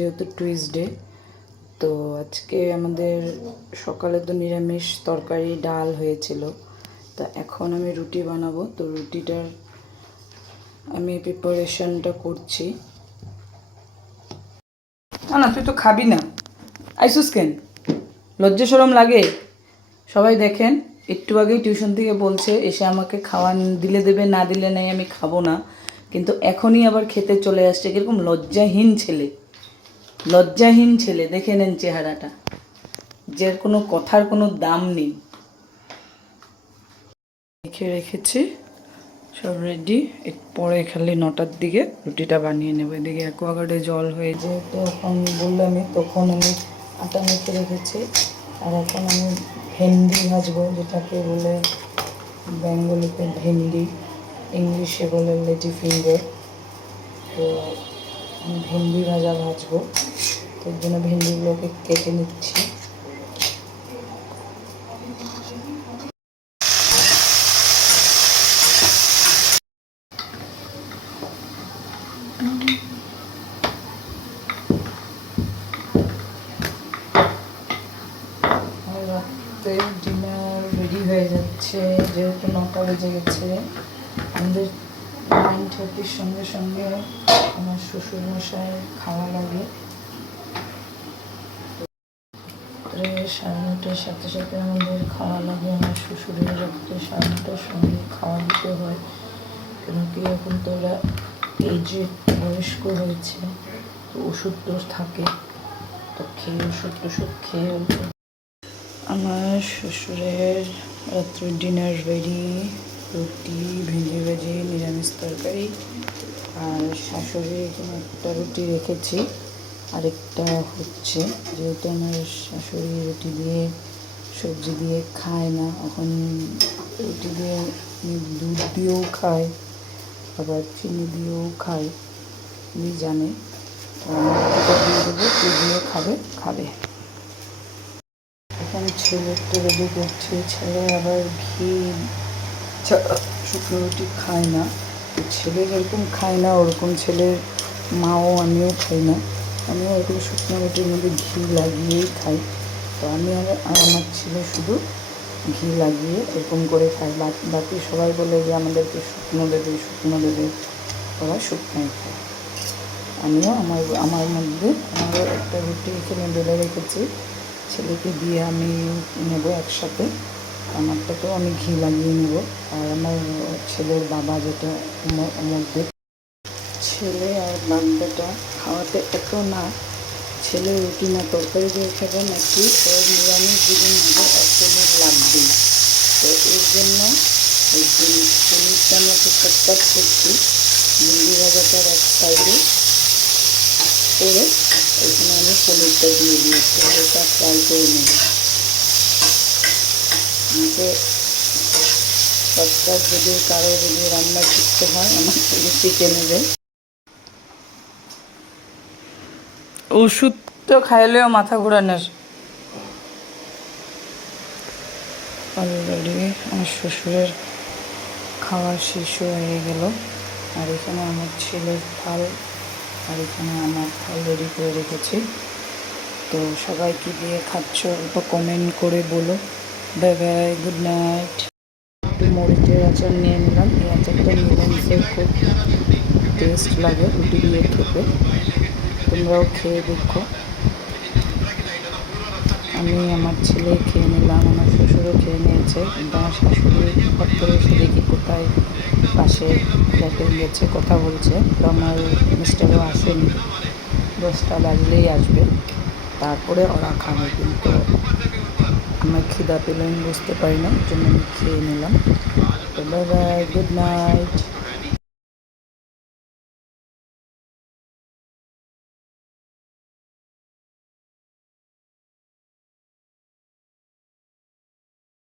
যেহেতু টুইসডে, তো আজকে আমাদের সকালে তো নিরামিষ তরকারি ডাল হয়েছিল। তা এখন আমি রুটি বানাবো, তো রুটিটার আমি প্রিপারেশনটা করছি। না তুই তো খাবি না, আইসুস কেন? লজ্জা শরম লাগে? সবাই দেখেন, একটু আগেই টিউশন থেকে বলছে এসে আমাকে খাওয়া দিলে দেবে, না দিলে নেই, আমি খাবো না। কিন্তু এখনই আবার খেতে চলে আসছে। কীরকম লজ্জাহীন ছেলে, লজ্জাহীন ছেলে। দেখে নেন চেহারাটা, যার কোনো কথার কোনো দাম নেই। রেখে রেখেছি সব রেডি, পরে খালি 9টার দিকে রুটিটা বানিয়ে নেব। এদিকে অ্যাকোয়াগার্ডে জল হয়ে যেহেতু এখন বললামই, তখন আমি আটা মেখে রেখেছি। আর এখন আমি ভেন্ডি ভাজবো, যেটাকে বলে বেঙ্গলিতে ভেন্ডি, ইংলিশে বলে লেডি ফিঙ্গার। তো আমি ভেন্ডি ভাজবো, তো এর জন্য ভেন্ডিগুলোকে কেটে নিচ্ছি। রাতে ডিনার রেডি হয়ে যাচ্ছে, যেহেতু 9টা বেজে গেছে। আমাদের 9:30 সঙ্গে সঙ্গে আমার শ্বশুরমশাই খাওয়া লাগে। 9:30 সাথে সাথে আমাদের খাওয়া লাগে। আমার শ্বশুরের রাত্রে 9:30 সঙ্গে খাওয়া দিতে হয়, কেন কি এখন তো ওরা এজে বয়স্ক হয়েছে, তো ওষুধ তো থাকে, তো খেয়ে ওষুধ খেয়ে আমার শ্বশুরের রাত্রে ডিনার রেডি। রুটি, ভেন্ডি ভাজি, নিরামিষ তরকারি। আর শাশুড়ি এখানে একটা রুটি রেখেছি, আরেকটা হচ্ছে। যেহেতু আমার শাশুড়ি রুটি দিয়ে সবজি দিয়ে খায় না, এখন রুটি দিয়ে দুধ দিয়েও খায়, আবার চিনি দিয়েও খায়, উনি জানে। রুটিটা দিয়ে দেবো, দুধ দিয়ে খাবে। এখন ছেলেটা রেডি করছি। ছেলে আবার ঘি শুকনো রুটি খায় না। ছেলে যেরকম খায় না, ওরকম ছেলের মাও আমিও খাই না। আমিও ওরকম শুকনো রুটির মধ্যে ঘি লাগিয়েই খাই। তো আমি আর আমার ছেলে শুধু ঘি লাগিয়ে এরকম করে খাই। বাকি সবাই বলে যে আমাদেরকে শুকনো দেবে, ওরা শুকনোই খায়। আমিও আমার মধ্যে আমারও একটা রুটি এখানে বেলে রেখেছি, ছেলেকে দিয়ে আমি নেব একসাথে। আমারটাকেও আমি ঘি লাগিয়ে নেব। আর আমার ছেলের বাবা, যেটা মধ্যে ছেলে আর বাচ্চাটা খাওয়াতে এত না, ছেলে রুটি না তরকারি দিয়ে খেবে নাকি ওর নিরামিষ জীবন হবে, 1 মিনিট লাগবেই। তো এর জন্য ওই জিনিসটা আমি একটু চটপট করছি। ভেন্ডি ভাজাটার এক সাইডে করে এখানে আমি পনিরটা দিয়ে দিয়েছি, ওটা ফ্রাই করে নেব। আমাকে সস্তার যদি রান্না শিখতে হয়, আমার ছেলে শিখে নেবে। ওষুধ তো খাইলেও মাথা ঘোরানোর। অলরেডি আমার শ্বশুরের খাওয়া শেষ হয়ে গেল। আর এখানে আমার ছেলের থাল, আর এখানে আমার থাল রেডি করে রেখেছি। তো সবাই কি দিয়ে খাচ্ছ অল্প কমেন্ট করে বলো। Bye bye, good night. একটু মরিচের আচার নিয়ে নিলাম। এই আচারটা নিরামিষের খুব টেস্ট লাগে রুটি দিয়ে খেতে, তোমরাও খেয়ে দেখো। আমি আমার ছেলে খেয়ে নিলাম, আমার শ্বশুরও খেয়ে নিয়েছে। কিন্তু আমার শাশুড়ি হঠাৎ করে এসে দেখি কোথায় পাশে ফ্ল্যাটে গেছে, কথা বলছে। তো আমার মিস্টারও আসেনি, 10টা বাজলেই আসবে, তারপরে ওরা খাবে। কিন্তু আমার খিদা পেলে আমি বুঝতে পারি না, ওই জন্য আমি খেয়ে নিলাম। তো বাই বাই, গুড নাইট।